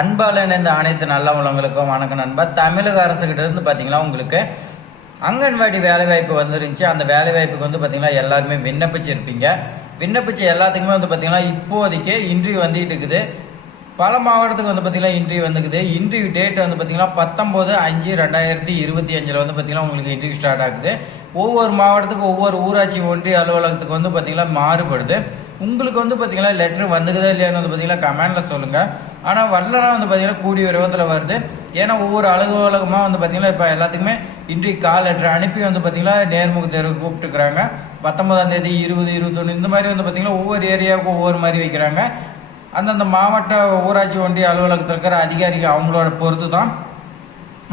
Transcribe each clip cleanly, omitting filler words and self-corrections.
அன்பாளன் இந்த அனைத்து நல்ல உள்ளவங்களுக்கும் வணக்கம் நண்பா. தமிழக அரசு கிட்ட இருந்து பார்த்தீங்கன்னா உங்களுக்கு அங்கன்வாடி வேலைவாய்ப்பு வந்துருந்துச்சு. அந்த வேலைவாய்ப்புக்கு வந்து பார்த்தீங்கன்னா எல்லாருமே விண்ணப்பிச்சிருப்பீங்க. விண்ணப்பிச்சு எல்லாத்துக்குமே வந்து பார்த்தீங்கன்னா இப்போதைக்கு இன்டர்வியூ வந்துட்டு இருக்குது. பல மாவட்டத்துக்கு வந்து பார்த்தீங்கன்னா இன்டர்வியூ வந்துக்குது. இன்டர்வியூ டேட் வந்து பார்த்தீங்கன்னா 19/5/2025 வந்து பார்த்தீங்கன்னா உங்களுக்கு இன்டர்வியூ ஸ்டார்ட் ஆகுது. ஒவ்வொரு மாவட்டத்துக்கு ஒவ்வொரு ஊராட்சி ஒன்றிய அலுவலகத்துக்கு வந்து பார்த்தீங்கன்னா மாறுபடுது. உங்களுக்கு வந்து பார்த்தீங்கன்னா லெட்டர் வந்துக்குதா இல்லையான்னு வந்து பார்த்தீங்கன்னா கமெண்ட்ல சொல்லுங்க. ஆனால் வரலனா வந்து பார்த்தீங்கன்னா கூடிய விரைவத்தில் வருது. ஏன்னா ஒவ்வொரு அலுவலகமாக வந்து பார்த்தீங்கன்னா இப்போ எல்லாத்துக்குமே இன்றைக்கு கால் லெட்டர் அனுப்பி வந்து பார்த்தீங்கன்னா நேர்முக தேர்வு கூப்பிட்டுருக்குறாங்க. 19ஆம் தேதி 20, 21 இந்த மாதிரி வந்து பார்த்தீங்கன்னா ஒவ்வொரு ஏரியாவுக்கும் ஒவ்வொரு மாதிரி வைக்கிறாங்க. அந்தந்த மாவட்ட ஊராட்சி ஒன்றிய அலுவலகத்தில் இருக்கிற அதிகாரிகள் அவங்களோட பொறுத்து தான்.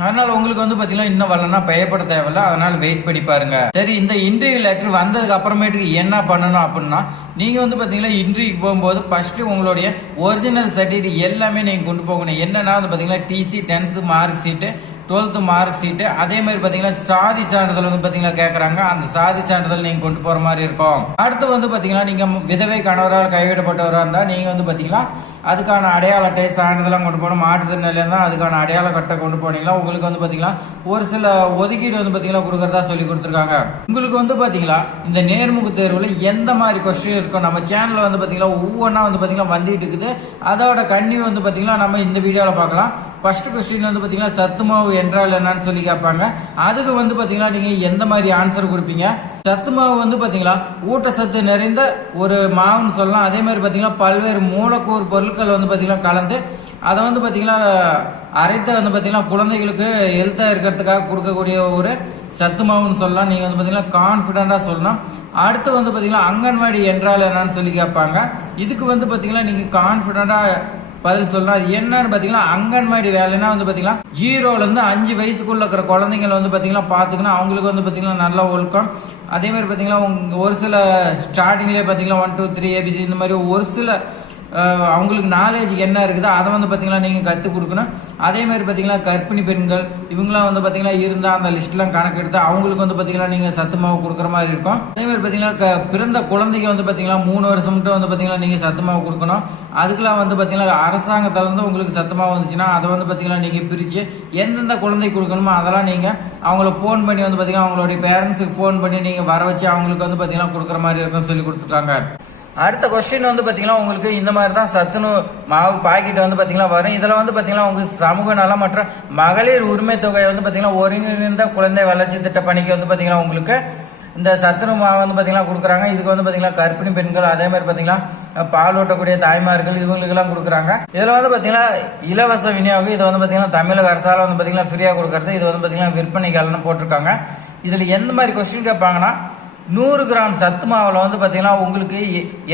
அதனால உங்களுக்கு வந்து பாத்தீங்கன்னா இன்னும் வரலன்னா பயப்பட தேவையில்ல. அதனால வெயிட் பண்ணி பாருங்க. சரி, இந்த இன்டர்வியூ லெட்டர் வந்ததுக்கு அப்புறமேட்டுக்கு என்ன பண்ணணும் அப்படின்னா, நீங்க வந்து பாத்தீங்கன்னா இன்டர்வியூக்கு போகும்போது ஃபர்ஸ்ட் உங்களுடைய ஒரிஜினல் சர்டிஃபிகேட் எல்லாமே நீங்க கொண்டு போகணும். என்னன்னா வந்து பாத்தீங்கன்னா TC, 10th mark sheet, 12th mark sheet, அதே மாதிரி பாத்தீங்கன்னா சாதி சான்றிதழ் வந்து பாத்தீங்கன்னா கேட்கறாங்க. அந்த சாதி சான்றிதழ் நீங்க கொண்டு போற மாதிரி இருக்கும். அடுத்து வந்து பாத்தீங்கன்னா நீங்க விதவை கணவரால் கைவிடப்பட்டவராக இருந்தா நீங்க வந்து பாத்தீங்கன்னா அதுக்கான அடையாள அட்டை சான்றிதழ் கொண்டு போகணும். மாற்றுத்திறனாளியா இருந்தா அதுக்கான அடையாள அட்டை கொண்டு போனீங்கன்னா உங்களுக்கு வந்து பாத்தீங்கன்னா ஒரு சில ஒதுக்கீடு வந்து பாத்தீங்கன்னா கொடுக்கறதா சொல்லி கொடுத்துருக்காங்க. உங்களுக்கு வந்து பாத்தீங்கன்னா இந்த நேர்முக தேர்வுல எந்த மாதிரி கொஸ்டின் இருக்கும் நம்ம சேனல்ல வந்து பாத்தீங்கன்னா ஒவ்வொன்றா வந்து பாத்தீங்கன்னா வந்துட்டு இருக்குது. அதோட கன்னியூ வந்து பாத்தீங்கன்னா நம்ம இந்த வீடியோல பார்க்கலாம். ஃபர்ஸ்ட் கொஸ்டின் வந்து பாத்தீங்கன்னா சத்து மாவு என்றால் என்னன்னு சொல்லி கேட்பாங்க. அதுக்கு வந்து பாத்தீங்கன்னா நீங்க எந்த மாதிரி ஆன்சர் கொடுப்பீங்க? சத்து மாவு வந்து பாத்தீங்கன்னா ஊட்டச்சத்து நிறைந்த ஒரு மாவுன்னு சொல்லலாம். அதே மாதிரி பாத்தீங்கன்னா பல்வேறு மூலக்கூறு பொருட்கள் வந்து பாத்தீங்கன்னா கலந்து அதை வந்து பாத்தீங்கன்னா அரைத்த வந்து பாத்தீங்கன்னா குழந்தைகளுக்கு ஹெல்த்தா இருக்கிறதுக்காக கொடுக்கக்கூடிய ஒரு சத்து மாவுன்னு சொல்லலாம். நீங்க வந்து பாத்தீங்கன்னா கான்பிடண்டா சொல்லலாம். அடுத்து வந்து பாத்தீங்கன்னா அங்கன்வாடி என்றால் என்னன்னு சொல்லி கேட்பாங்க. இதுக்கு வந்து பாத்தீங்கன்னா நீங்க கான்பிடண்டா பதில் சொல்லலாம். அது என்னன்னு பாத்தீங்கன்னா அங்கன்வாடி வேலைன்னா வந்து பாத்தீங்கன்னா 0ல இருந்து 5 வயசுக்குள்ள இருக்கிற குழந்தைங்களை வந்து பாத்தீங்கன்னா பாத்துக்கணும். அவங்களுக்கு வந்து பாத்தீங்கன்னா நல்ல ஒழுக்கம். அதே மாதிரி பாத்தீங்கன்னா ஒரு சில ஸ்டார்டிங்லேயே பாத்தீங்கன்னா 1, 2, 3 ABC இந்த மாதிரி ஒரு சில அவங்களுக்கு நாலேஜ் என்ன இருக்குதோ அதை வந்து பாத்தீங்கன்னா நீங்க கற்றுக் கொடுக்கணும். அதே மாதிரி பாத்தீங்கன்னா கர்ப்பிணி பெண்கள் இவங்களாம் வந்து பாத்தீங்கன்னா இருந்தா அந்த லிஸ்ட்லாம் கணக்கு எடுத்து அவங்களுக்கு வந்து பாத்தீங்கன்னா நீங்க சத்து மாவு கொடுக்குற மாதிரி இருக்கும். அதே மாதிரி பாத்தீங்கன்னா பிறந்த குழந்தைக்கு வந்து பாத்தீங்கன்னா 3 வருஷம் மட்டும் வந்து பாத்தீங்கன்னா நீங்க சத்து மாவு கொடுக்கணும். அதுக்கெல்லாம் வந்து பாத்தீங்கன்னா அரசாங்கத்துல இருந்து உங்களுக்கு சத்து மாவு வந்துச்சுன்னா அதை வந்து பாத்தீங்கன்னா நீங்க பிரிச்சு எந்தெந்த குழந்தை கொடுக்கணுமோ அதெல்லாம் நீங்க அவங்கள போன் பண்ணி வந்து பாத்தீங்கன்னா அவங்களுடைய பேரண்ட்ஸுக்கு போன் பண்ணி நீங்க வர வச்சு அவங்களுக்கு வந்து பாத்தீங்கன்னா கொடுக்குற மாதிரி இருக்கும் சொல்லி கொடுத்துருக்காங்க. அடுத்த கொஸ்டின் வந்து பாத்தீங்கன்னா உங்களுக்கு இந்த மாதிரி தான் சத்துணு மாவு பாக்கெட் வந்து பாத்தீங்கன்னா வரும். இதுல வந்து பாத்தீங்கன்னா உங்களுக்கு சமூக நலம் மற்றும் மகளிர் உரிமை தொகை வந்து பாத்தீங்கன்னா ஒருங்கிணைந்த குழந்தை வளர்ச்சி திட்ட பணிக்கு வந்து பாத்தீங்கன்னா உங்களுக்கு இந்த சத்துணு மாவு வந்து பாத்தீங்கன்னா கொடுக்குறாங்க. இதுக்கு வந்து பாத்தீங்கன்னா கர்ப்பிணி பெண்கள் அதே மாதிரி பாத்தீங்கன்னா பால் ஊட்டக்கூடிய தாய்மார்கள் இவங்களுக்கு எல்லாம் கொடுக்குறாங்க. இதுல வந்து பாத்தீங்கன்னா இலவச விநியோகம். இது வந்து பாத்தீங்கன்னா தமிழக அரசால வந்து பாத்தீங்கன்னா ஃப்ரீயா கொடுக்கறது. இது வந்து பாத்தீங்கன்னா விற்பனைகள்னு போட்டிருக்காங்க. இதுல எந்த மாதிரி கொஸ்டின் கேட்பாங்கன்னா 100 கிராம் சத்து மாவுல வந்து பாத்தீங்கன்னா உங்களுக்கு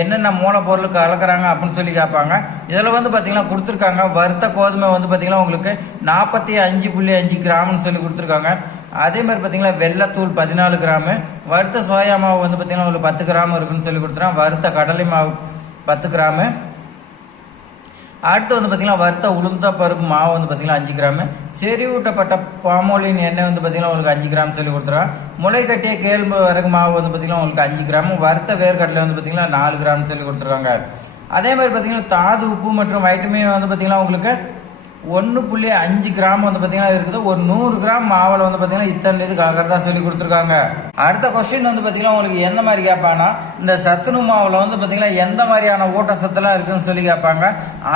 என்னென்ன மூலப்பொருள் கலக்குறாங்க அப்படின்னு சொல்லி கேட்பாங்க. இதுல வந்து பாத்தீங்கன்னா கொடுத்துருக்காங்க வறுத்த கோதுமை வந்து பாத்தீங்கன்னா உங்களுக்கு 45.5 கிராம்னு சொல்லி கொடுத்துருக்காங்க. அதே மாதிரி பாத்தீங்கன்னா வெள்ளத்தூள் 14 கிராம், வறுத்த சோயா மாவு வந்து பாத்தீங்கன்னா உங்களுக்கு 10 கிராம் இருக்குன்னு சொல்லி கொடுத்துருக்காங்க. வறுத்த கடலை மாவு 10 கிராம். அடுத்து வந்து பாத்தீங்கன்னா வறுத்த உளுந்த பருப்பு மாவு வந்து பாத்தீங்கன்னா 5 கிராம், செறிவூட்டப்பட்ட பாமோலின் எண்ணெய் வந்து பாத்தீங்கன்னா உங்களுக்கு 5 கிராம் சொல்லி கொடுத்துருவாங்க. முளை கட்டிய கேழ்வரகு மாவு வந்து பாத்தீங்கன்னா உங்களுக்கு 5 கிராம், வறுத்த வேர்க்கடலை வந்து பாத்தீங்கன்னா 4 கிராம் சொல்லி கொடுத்துருக்காங்க. அதே மாதிரி பாத்தீங்கன்னா தாது உப்பு மற்றும் வைட்டமின் வந்து பாத்தீங்கன்னா உங்களுக்கு 1.5 கிராம் வந்து பாத்தீங்கன்னா இருக்குது. ஒரு 100 கிராம் மாவுல வந்து பாத்தீங்கன்னா இத்தனை இது கலக்கிறதா சொல்லி கொடுத்துருக்காங்க. அடுத்த கொஸ்டின் வந்து பாத்தீங்கன்னா உங்களுக்கு எந்த மாதிரி கேட்பாங்கன்னா இந்த சத்துணு மாவுல வந்து பாத்தீங்கன்னா எந்த மாதிரியான ஊட்டச்சத்துலாம் இருக்குன்னு சொல்லி கேட்பாங்க.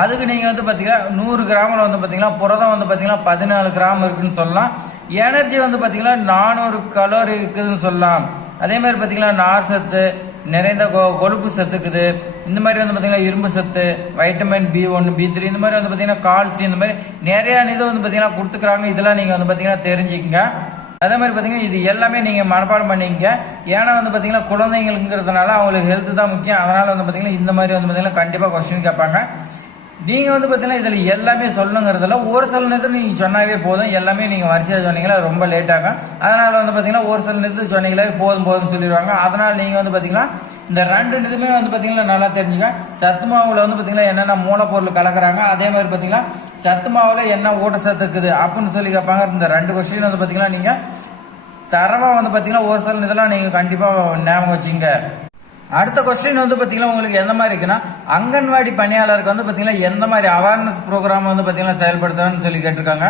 அதுக்கு நீங்க வந்து பாத்தீங்கன்னா 100 கிராம்ல வந்து பாத்தீங்கன்னா புரதம் வந்து பாத்தீங்கன்னா 14 கிராம் இருக்குன்னு சொல்லலாம். எனர்ஜி வந்து பாத்தீங்கன்னா 400 கலோரி இருக்குதுன்னு சொல்லலாம். அதே மாதிரி பாத்தீங்கன்னா நார் சத்து நிறைந்த கொழுப்பு சத்து இருக்குது. இந்த மாதிரி வந்து பாத்தீங்கன்னா இரும்பு சத்து, வைட்டமின் B1, B3 இந்த மாதிரி வந்து பாத்தீங்கன்னா கால்சியம் இந்த மாதிரி நிறைய இது வந்து பாத்தீங்கன்னா கொடுத்துக்கிறாங்க. இதெல்லாம் நீங்க வந்து பாத்தீங்கன்னா தெரிஞ்சுக்கங்க. அதே மாதிரி பாத்தீங்கன்னா இது எல்லாமே நீங்க மனப்பாடம் பண்ணிக்கங்க. ஏன்னா வந்து பாத்தீங்கன்னா குழந்தைங்களுங்கிறதுனால அவங்களுக்கு ஹெல்த் தான் முக்கியம். அதனால வந்து பாத்தீங்கன்னா இந்த மாதிரி வந்து பாத்தீங்கன்னா கண்டிப்பா கொஸ்டின் கேட்பாங்க. நீங்க வந்து பாத்தீங்கன்னா இதுல எல்லாமே சொல்லணுங்கிறதுல ஒரு சில நேரத்தில் நீங்க சொன்னாவே போதும். எல்லாமே நீங்க வரிசையா சொன்னீங்கன்னா ரொம்ப லேட் ஆகும். அதனால வந்து பாத்தீங்கன்னா ஒரு சில நேரத்தில் சொன்னீங்களே போதும் சொல்லிடுவாங்க. அதனால நீங்க வந்து பாத்தீங்கன்னா இந்த 2 இதுமே வந்து பாத்தீங்கன்னா நல்லா தெரிஞ்சுக்க. சத்து மாவுல வந்து பாத்தீங்கன்னா என்னென்ன மூலப்பொருள் கலக்குறாங்க, அதே மாதிரி பாத்தீங்கன்னா சத்து மாவுல என்ன ஊட்டச்சத்து இருக்குது அப்படின்னு சொல்லி கேட்பாங்க. இந்த 2 கொஸ்டின் வந்து பாத்தீங்கன்னா நீங்க தரவா வந்து பாத்தீங்கன்னா ஒரு சில இதெல்லாம் நீங்க கண்டிப்பா ஞாபகம் வச்சுங்க. அடுத்த கொஸ்டின் வந்து பாத்தீங்கன்னா உங்களுக்கு எந்த மாதிரி இருக்குன்னா, அங்கன்வாடி பணியாளருக்கு வந்து பாத்தீங்கன்னா எந்த மாதிரி அவேர்னஸ் ப்ரோக்ராம் வந்து பாத்தீங்கன்னா செயல்படுத்தணும்னு சொல்லி கேட்டிருக்காங்க.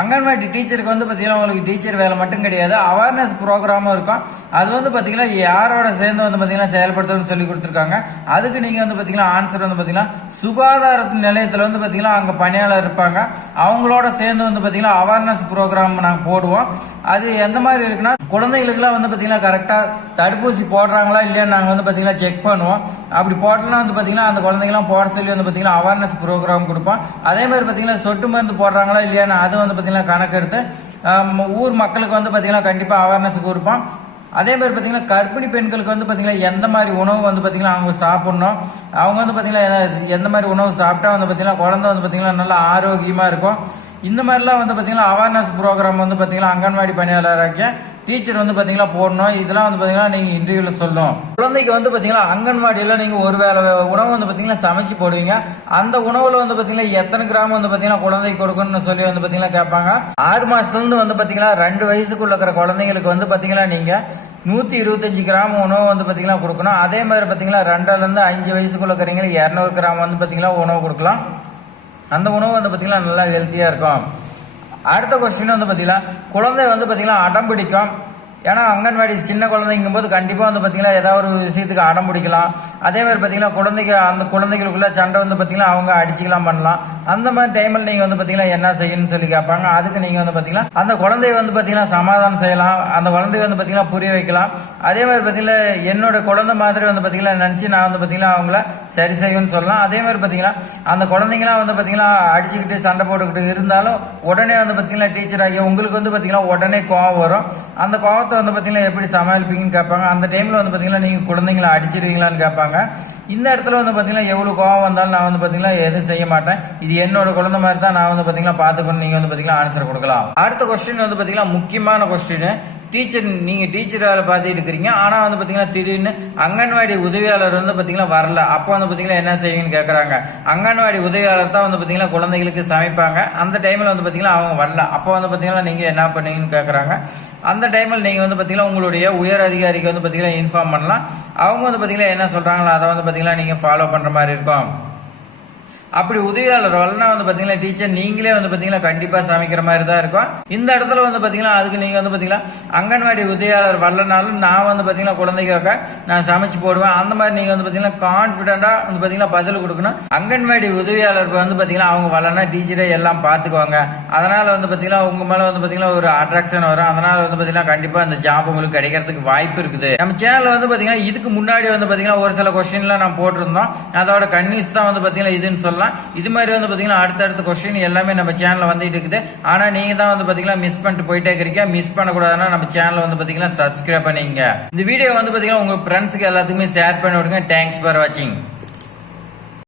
அங்கன்வாடி டீச்சருக்கு வந்து பாத்தீங்கன்னா உங்களுக்கு டீச்சர் வேலை மட்டும் கிடையாது, அவேர்னஸ் ப்ரோக்ராமும் இருக்கும். அது வந்து பாத்தீங்கன்னா யாரோட சேர்ந்து வந்து பாத்தீங்கன்னா செயல்படுத்தணும்னு சொல்லி கொடுத்துருக்காங்க. அதுக்கு நீங்க வந்து பாத்தீங்கன்னா ஆன்சர் வந்து பாத்தீங்கன்னா சுகாதார நிலையத்துல வந்து பாத்தீங்கன்னா அங்க பணியாளர் இருப்பாங்க, அவங்களோட சேர்ந்து வந்து பாத்தீங்கன்னா அவேர்னஸ் ப்ரோக்ராம் நாங்க போடுவோம். அது எந்த மாதிரி இருக்குன்னா, குழந்தைகளுக்குலாம் வந்து பாத்தீங்கன்னா கரெக்டா தடுப்பூசி போடுறாங்களா இல்லையா நாங்க வந்து பாத்தீங்கன்னா செக் பண்ணுவோம். அப்படி போடலாம் வந்து பாத்தீங்கன்னா அந்த குழந்தைங்கலாம் போட சொல்லி வந்து பாத்தீங்கன்னா அவேர்னஸ் ப்ரோக்ராம் கொடுப்போம். அதே மாதிரி பாத்தீங்கன்னா சொட்டு மருந்து போடுறாங்களா இல்லையான்னு அது வந்து பாத்தீங்கன்னா கணக்கெடுத்து ஊர் மக்களுக்கு வந்து பாத்தீங்கன்னா கண்டிப்பா அவேர்னஸ் கொடுப்போம். அதே மாதிரி பாத்தீங்கன்னா கர்ப்பிணி பெண்களுக்கு வந்து பாத்தீங்கன்னா எந்த மாதிரி உணவு வந்து பாத்தீங்கன்னா அவங்க சாப்பிடணும், அவங்க வந்து பாத்தீங்கன்னா எந்த மாதிரி உணவு சாப்பிட்டா வந்து பாத்தீங்கன்னா குழந்தை வந்து பாத்தீங்கன்னா நல்லா ஆரோக்கியமா இருக்கும், இந்த மாதிரிலாம் வந்து பாத்தீங்கன்னா அவேர்னஸ் ப்ரோக்ராம் வந்து பாத்தீங்கன்னா அங்கன்வாடி பணியாளராக டீச்சர் வந்து பாத்தீங்கன்னா போடணும். இதெல்லாம் வந்து பாத்தீங்கன்னா நீங்க இன்டர்வியூல சொல்லணும். குழந்தைக்கு வந்து பாத்தீங்கன்னா அங்கன்வாடியில நீங்க ஒரு வேளை உணவு வந்து பாத்தீங்கன்னா சமைச்சு போடுவீங்க. அந்த உணவுல வந்து பாத்தீங்கன்னா எத்தனை கிராம் வந்து பாத்தீங்கன்னா குழந்தைக்கு கொடுக்கணும்னு சொல்லி வந்து பாத்தீங்கன்னா கேட்பாங்க. 6 மாசத்துல இருந்து வந்து பாத்தீங்கன்னா 2 வயசுக்குள்ள இருக்கிற குழந்தைங்களுக்கு வந்து பாத்தீங்கன்னா நீங்க 125 கிராம் உணவு வந்து பாத்தீங்கன்னா கொடுக்கணும். அதே மாதிரி பாத்தீங்கன்னா 2ல இருந்து 5 வயசுக்குள்ள இருக்கிறவங்க 200 கிராம் வந்து பாத்தீங்கன்னா உணவு கொடுக்கலாம். அந்த உணவு வந்து பாத்தீங்கன்னா நல்லா ஹெல்த்தியா இருக்கும். அடுத்த கொஸ்டின் வந்து பாத்தீங்கன்னா, குழந்தை வந்து பாத்தீங்கன்னா அடம் பிடிக்கும். ஏன்னா அங்கன்வாடி சின்ன குழந்தைங்கும் போது கண்டிப்பா வந்து பாத்தீங்கன்னா ஏதாவது ஒரு விஷயத்துக்கு அடம் பிடிக்கலாம். அதே மாதிரி பாத்தீங்கன்னா அந்த குழந்தைகளுக்குள்ள சண்டை வந்து பாத்தீங்கன்னா அவங்க அடிச்சுக்கலாம் பண்ணலாம். அந்த மாதிரி டைம்ல நீங்க வந்து பாத்தீங்கன்னா என்ன செய்யணும்னு சொல்லி கேட்பாங்க. அதுக்கு நீங்க வந்து பாத்தீங்கன்னா அந்த குழந்தைய வந்து பாத்தீங்கன்னா சமாதானம் செய்யலாம், அந்த குழந்தைய வந்து பாத்தீங்கன்னா புரிய வைக்கலாம். அதே மாதிரி பாத்தீங்கன்னா என்னோட குழந்தை மாதிரி வந்து பாத்தீங்கன்னா நினைச்சு நான் வந்து பாத்தீங்கன்னா அவங்கள சரி செய்யணும்னு சொல்லலாம். அதே மாதிரி பாத்தீங்கன்னா அந்த குழந்தைங்களாம் வந்து பாத்தீங்கன்னா அடிச்சுக்கிட்டு சண்டை போட்டுக்கிட்டு இருந்தாலும் உடனே வந்து பாத்தீங்கன்னா டீச்சர் ஆகிய உங்களுக்கு வந்து பாத்தீங்கன்னா உடனே கோவம் வரும். அந்த கோவத்தை வந்து பாத்தீங்கன்னா எப்படி சமாளிப்பீங்கன்னு கேட்பாங்க. அந்த டைம்ல வந்து பாத்தீங்கன்னா நீங்க குழந்தைங்களை அடிச்சிருவீங்களான்னு கேட்பாங்க. இந்த இடத்துல வந்து பாத்தீங்கன்னா எவ்வளவு கோவம் வந்தாலும் நான் வந்து பாத்தீங்கன்னா எதுவும் செய்ய மாட்டேன், இது என்னோட குழந்தை மாதிரி தான் நான் வந்து பாத்தீங்கன்னா பாத்துக்கணும், நீங்க வந்து பாத்தீங்கன்னா ஆன்சர் கொடுக்கலாம். அடுத்த கொஸ்டின் வந்து பாத்தீங்கன்னா முக்கியமான கொஸ்டின். நீங்க டீச்சர் வேலை பார்த்துட்டு இருக்கிறீங்க, ஆனா வந்து பாத்தீங்கன்னா திடீர்னு அங்கன்வாடி உதவியாளர் வந்து பாத்தீங்கன்னா வரல, அப்போ வந்து பாத்தீங்கன்னா என்ன செய்வீங்கன்னு கேக்குறாங்க. அங்கன்வாடி உதவியாளர் தான் வந்து பாத்தீங்கன்னா குழந்தைகளுக்கு சமைப்பாங்க. அந்த டைம்ல வந்து பாத்தீங்கன்னா அவங்க வரல, அப்போ வந்து பாத்தீங்கன்னா நீங்க என்ன பண்ணீங்கன்னு கேக்குறாங்க. அந்த டைம்ல நீங்க வந்து பாத்தீங்கன்னா உங்களுடைய உயர் அதிகாரிக்கு வந்து பாத்தீங்கன்னா இன்ஃபார்ம் பண்ணலாம். அவங்க வந்து பாத்தீங்கன்னா என்ன சொல்றாங்களோ அதை வந்து பாத்தீங்கன்னா நீங்க ஃபாலோ பண்ற மாதிரி இருக்கும். அப்படி உதவியாளர் வரலனா வந்து பாத்தீங்கன்னா டீச்சர் நீங்களே வந்து பாத்தீங்கன்னா கண்டிப்பா சமைக்கிற மாதிரி தான் இருக்கும். இந்த இடத்துல வந்து பாத்தீங்கன்னா அதுக்கு நீங்க வந்து பாத்தீங்கன்னா அங்கன்வாடி உதவியாளர் வரலனாலும் நான் வந்து பாத்தீங்கன்னா குழந்தைக்காக நான் சமைச்சு போடுவேன். அந்த மாதிரி நீங்க வந்து பாத்தீங்கன்னா கான்பிடண்டா வந்து பாத்தீங்கன்னா பதில் கொடுக்கணும். அங்கன்வாடி உதவியாளருக்கு வந்து பாத்தீங்கன்னா அவங்க வரலனா டீச்சரே எல்லாம் பாத்துக்குவாங்க. அதனால வந்து பாத்தீங்கன்னா உங்க மேல வந்து பாத்தீங்கன்னா ஒரு அட்ராக்ஷன் வரும். அதனால வந்து பாத்தீங்கன்னா கண்டிப்பா அந்த ஜாப் உங்களுக்கு கிடைக்கிறதுக்கு வாய்ப்பு இருக்குது. நம்ம சேனல்ல வந்து பாத்தீங்கன்னா இதுக்கு முன்னாடி வந்து பாத்தீங்கன்னா ஒரு சில கொஸ்டின்லாம் நான் போட்டிருந்தோம், அதோட கன்னிஸ் தான் வந்து பாத்தீங்கன்னா இதுன்னு சொல்லலாம். இது மாதிரி வந்து பாத்தீங்கன்னா அடுத்தடுத்த கொஸ்டின் எல்லாமே நம்ம சேனல்ல வந்துட்டு இருக்குது. ஆனா நீங்க தான் வந்து பாத்தீங்கன்னா மிஸ் பண்ணிட்டு போயிட்டே இருக்கீங்க. மிஸ் பண்ணக்கூடாதுன்னா நம்ம சேனல் வந்து பாத்தீங்கன்னா சப்ஸ்கிரைப் பண்ணிங்க. இந்த வீடியோ வந்து பாத்தீங்கன்னா உங்க ஃப்ரெண்ட்ஸ்க்கு எல்லாத்துக்குமே ஷேர் பண்ணி விடுங்க. தேங்க்ஸ் ஃபார் வாட்சிங்.